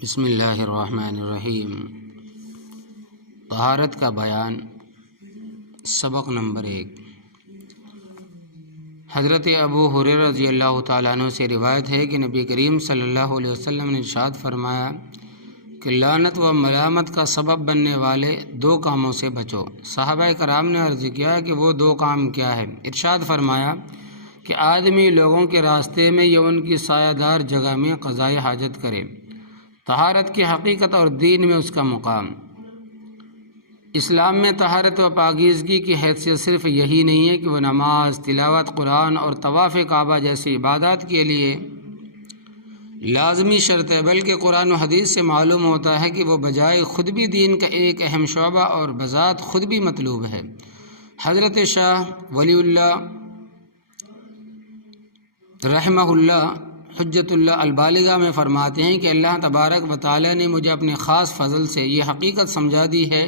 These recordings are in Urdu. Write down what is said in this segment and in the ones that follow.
بسم اللہ الرحمن الرحیم۔ طہارت کا بیان، سبق نمبر 1۔ حضرت ابو ہریرہ رضی اللہ تعالیٰ عنہ سے روایت ہے کہ نبی کریم صلی اللہ علیہ وسلم نے ارشاد فرمایا کہ لعنت و ملامت کا سبب بننے والے 2 کاموں سے بچو۔ صحابہ کرام نے عرض کیا کہ وہ 2 کام کیا ہے؟ ارشاد فرمایا کہ آدمی لوگوں کے راستے میں یا ان کی سایہ دار جگہ میں قضائے حاجت کرے۔ طہارت کی حقیقت اور دین میں اس کا مقام۔ اسلام میں طہارت و پاکیزگی کی حیثیت صرف یہی نہیں ہے کہ وہ نماز، تلاوت قرآن اور طواف کعبہ جیسی عبادات کے لیے لازمی شرط ہے، بلکہ قرآن و حدیث سے معلوم ہوتا ہے کہ وہ بجائے خود بھی دین کا ایک اہم شعبہ اور بذات خود بھی مطلوب ہے۔ حضرت شاہ ولی اللہ رحمہ اللہ حجت اللہ البالغہ میں فرماتے ہیں کہ اللہ تبارک و تعالی نے مجھے اپنے خاص فضل سے یہ حقیقت سمجھا دی ہے،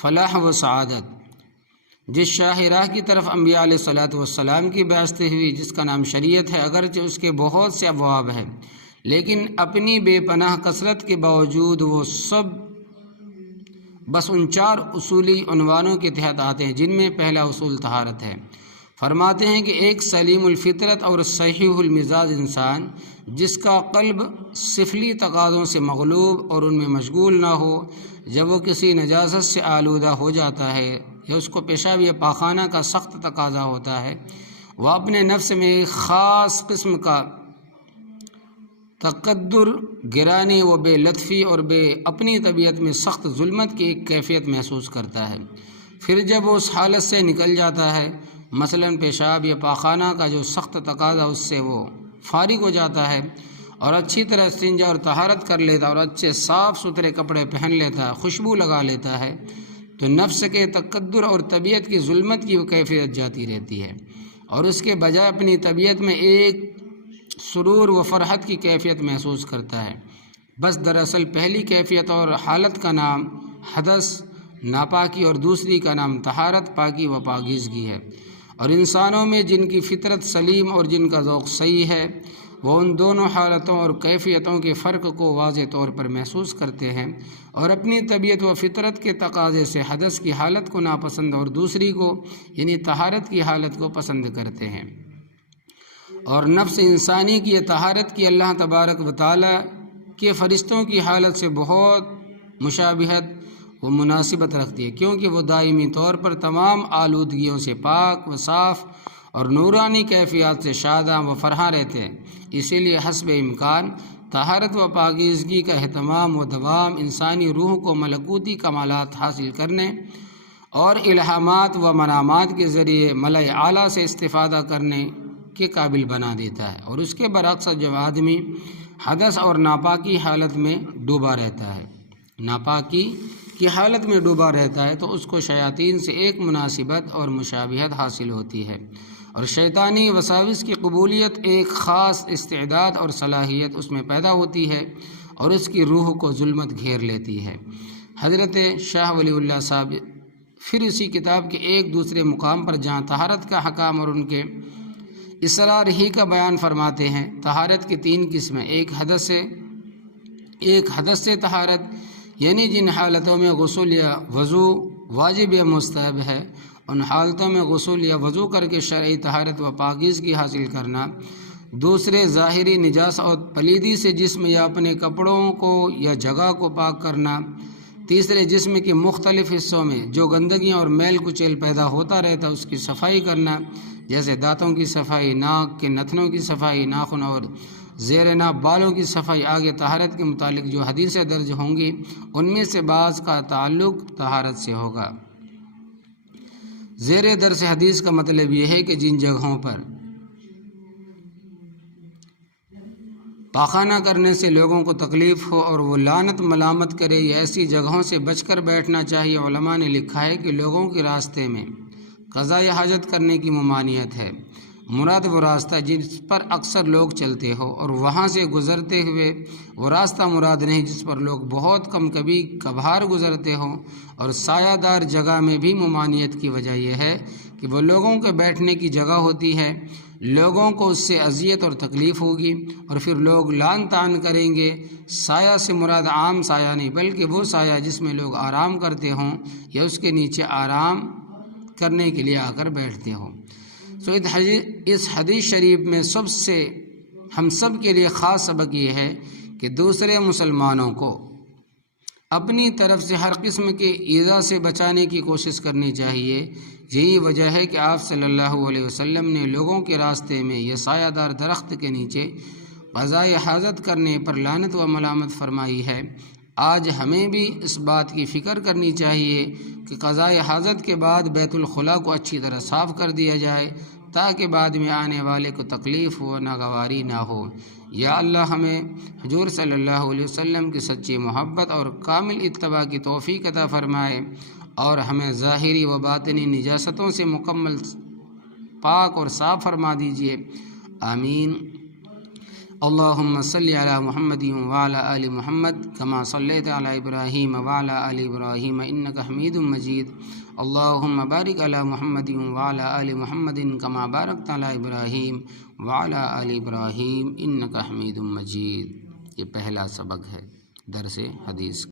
فلاح و سعادت جس شاہ راہ کی طرف انبیاء علیہ الصلوۃ والسلام کی بعثت ہوئی، جس کا نام شریعت ہے، اگرچہ اس کے بہت سے ابواب ہیں، لیکن اپنی بے پناہ کثرت کے باوجود وہ سب بس ان 4 اصولی عنوانوں کے تحت آتے ہیں، جن میں پہلا اصول طہارت ہے۔ فرماتے ہیں کہ ایک سلیم الفطرت اور صحیح المزاج انسان جس کا قلب سفلی تقاضوں سے مغلوب اور ان میں مشغول نہ ہو، جب وہ کسی نجاست سے آلودہ ہو جاتا ہے یا اس کو پیشاب یا پاخانہ کا سخت تقاضا ہوتا ہے، وہ اپنے نفس میں ایک خاص قسم کا تقدر، گرانی و بے لطفی اور اپنی طبیعت میں سخت ظلمت کی ایک کیفیت محسوس کرتا ہے۔ پھر جب وہ اس حالت سے نکل جاتا ہے، مثلاً پیشاب یا پاخانہ کا جو سخت تقاضا، اس سے وہ فارغ ہو جاتا ہے اور اچھی طرح استنجا اور طہارت کر لیتا ہے اور اچھے صاف ستھرے کپڑے پہن لیتا ہے، خوشبو لگا لیتا ہے، تو نفس کے تقدر اور طبیعت کی ظلمت کی وہ کیفیت جاتی رہتی ہے اور اس کے بجائے اپنی طبیعت میں ایک سرور و فرحت کی کیفیت محسوس کرتا ہے۔ بس دراصل پہلی کیفیت اور حالت کا نام حدث ناپاکی اور دوسری کا نام طہارت پاکی و پاکیزگی ہے، اور انسانوں میں جن کی فطرت سلیم اور جن کا ذوق صحیح ہے، وہ ان دونوں حالتوں اور کیفیتوں کے فرق کو واضح طور پر محسوس کرتے ہیں اور اپنی طبیعت و فطرت کے تقاضے سے حدث کی حالت کو ناپسند اور دوسری کو یعنی طہارت کی حالت کو پسند کرتے ہیں۔ اور نفس انسانی کی یہ طہارت کی اللہ تبارک و تعالی کے فرشتوں کی حالت سے بہت مشابہت و مناسبت رکھتی ہے، کیونکہ وہ دائمی طور پر تمام آلودگیوں سے پاک و صاف اور نورانی کیفیات سے شاداں و فرحاں رہتے ہیں۔ اسی لیے حسب امکان طہارت و پاکیزگی کا اہتمام و دوام انسانی روح کو ملکوتی کمالات حاصل کرنے اور الہامات و منامات کے ذریعے ملأ اعلیٰ سے استفادہ کرنے کے قابل بنا دیتا ہے، اور اس کے برعکس جب آدمی حدث اور ناپاکی حالت میں ڈوبا رہتا ہے، ناپاکی کی حالت میں ڈوبا رہتا ہے، تو اس کو شیاطین سے ایک مناسبت اور مشابہت حاصل ہوتی ہے اور شیطانی وساوس کی قبولیت، ایک خاص استعداد اور صلاحیت اس میں پیدا ہوتی ہے اور اس کی روح کو ظلمت گھیر لیتی ہے۔ حضرت شاہ ولی اللہ صاحب پھر اسی کتاب کے ایک دوسرے مقام پر جہاں طہارت کا حکام اور ان کے اسرار ہی کا بیان فرماتے ہیں، طہارت کی 3 قسمیں، ایک حدث سے طہارت، یعنی جن حالتوں میں غسل یا وضو واجب یا مستحب ہے، ان حالتوں میں غسل یا وضو کر کے شرعی طہارت و پاکیزگی حاصل کرنا۔ دوسرے ظاہری نجاست اور پلیدی سے جسم یا اپنے کپڑوں کو یا جگہ کو پاک کرنا۔ تیسرے جسم کے مختلف حصوں میں جو گندگیاں اور میل کچیل پیدا ہوتا رہتا ہے، اس کی صفائی کرنا، جیسے دانتوں کی صفائی، ناک کے نتنوں کی صفائی، ناخن اور زیر ناف بالوں کی صفائی۔ آگے طہارت کے متعلق جو حدیثیں درج ہوں گی، ان میں سے بعض کا تعلق طہارت سے ہوگا۔ زیر درس حدیث کا مطلب یہ ہے کہ جن جگہوں پر پاخانہ کرنے سے لوگوں کو تکلیف ہو اور وہ لعنت ملامت کرے، یا ایسی جگہوں سے بچ کر بیٹھنا چاہیے۔ علماء نے لکھا ہے کہ لوگوں کے راستے میں قضائے حاجت کرنے کی ممانعت ہے۔ مراد وہ راستہ جس پر اکثر لوگ چلتے ہو اور وہاں سے گزرتے ہوئے وہ راستہ مراد نہیں جس پر لوگ بہت کم کبھی کبھار گزرتے ہوں۔ اور سایہ دار جگہ میں بھی ممانعت کی وجہ یہ ہے کہ وہ لوگوں کے بیٹھنے کی جگہ ہوتی ہے، لوگوں کو اس سے اذیت اور تکلیف ہوگی، اور پھر لوگ لعن طعن کریں گے۔ سایہ سے مراد عام سایہ نہیں بلکہ وہ سایہ جس میں لوگ آرام کرتے ہوں یا اس کے نیچے آرام کرنے کے لیے آ کر بیٹھتے ہوں۔ اس حدیث شریف میں سب سے ہم سب کے لیے خاص سبق یہ ہے کہ دوسرے مسلمانوں کو اپنی طرف سے ہر قسم کے ایذا سے بچانے کی کوشش کرنی چاہیے۔ یہی وجہ ہے کہ آپ صلی اللہ علیہ وسلم نے لوگوں کے راستے میں یہ سایہ دار درخت کے نیچے قضائے حاجت کرنے پر لعنت و ملامت فرمائی ہے۔ آج ہمیں بھی اس بات کی فکر کرنی چاہیے کہ قضائے حاجت کے بعد بیت الخلاء کو اچھی طرح صاف کر دیا جائے تاکہ بعد میں آنے والے کو تکلیف و ناگواری نہ ہو۔ یا اللہ ہمیں حضور صلی اللہ علیہ وسلم کی سچی محبت اور کامل اتباع کی توفیق عطا فرمائے، اور ہمیں ظاہری و باطنی نجاستوں سے مکمل پاک اور صاف فرما دیجیے، آمین۔ اللہم صلی علی محمد وعلی آل محمد کما صلیت علی ابراہیم وعلی آل ابراہیم انک حمید مجید۔ اللہم بارک علی محمد وعلی آل محمد کما بارکت علی ابراہیم وعلی آل ابراہیم انک حمید مجید۔ یہ پہلا سبق ہے درس حدیث۔